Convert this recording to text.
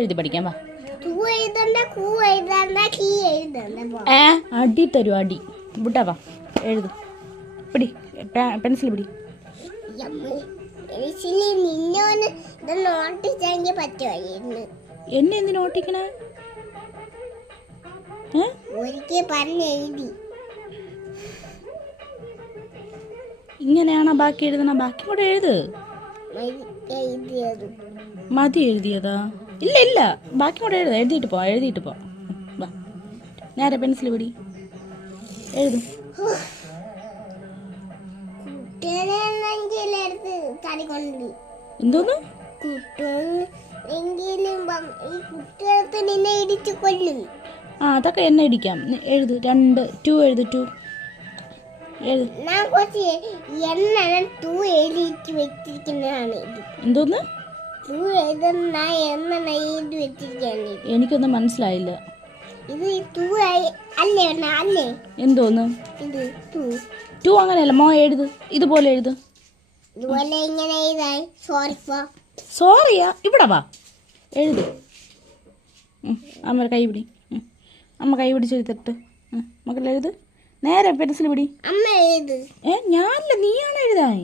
എഴുതി പഠിക്കാം വാ. അടി തരൂ അടി. വിട്ടാ വാ എഴുതു. പിടി പെൻസിൽ പിടി. എന്നെ എന്തിനു ഓട്ടിക്കണേ? ഇങ്ങനെയാണോ ബാക്കി എഴുതണ? ബാക്കി കൂടെ എഴുത്. മതി എഴുതിയതാ? ഇല്ല ഇല്ല, ബാക്കി കൂടെ എഴുത. എഴുതിയിട്ട് പോ വാ. നേരെ പെൻസിൽ പിടി, എഴുതും. എന്തോന്ന്? അതൊക്കെ എന്നെ ഇടിക്കാം. എഴുത്. 2 2 എഴുത്. 2 എന്തോന്ന്? എനിക്കൊന്നും മനസ്സിലായില്ല. എന്തോന്ന് 2? അങ്ങനെയല്ല മോ, എഴുത്. ഇതുപോലെ എഴുത്. സോറിയാ? ഇവിടെ വാ എഴുത്. അമ്മ കൈ പിടി. അമ്മ കൈ പിടിച്ചെഴുതിട്ട് മക്കൾ എഴുത്. നേരെ പെൻസിൽ പിടി. ഞാനല്ല, നീയാണ് എഴുതാൻ.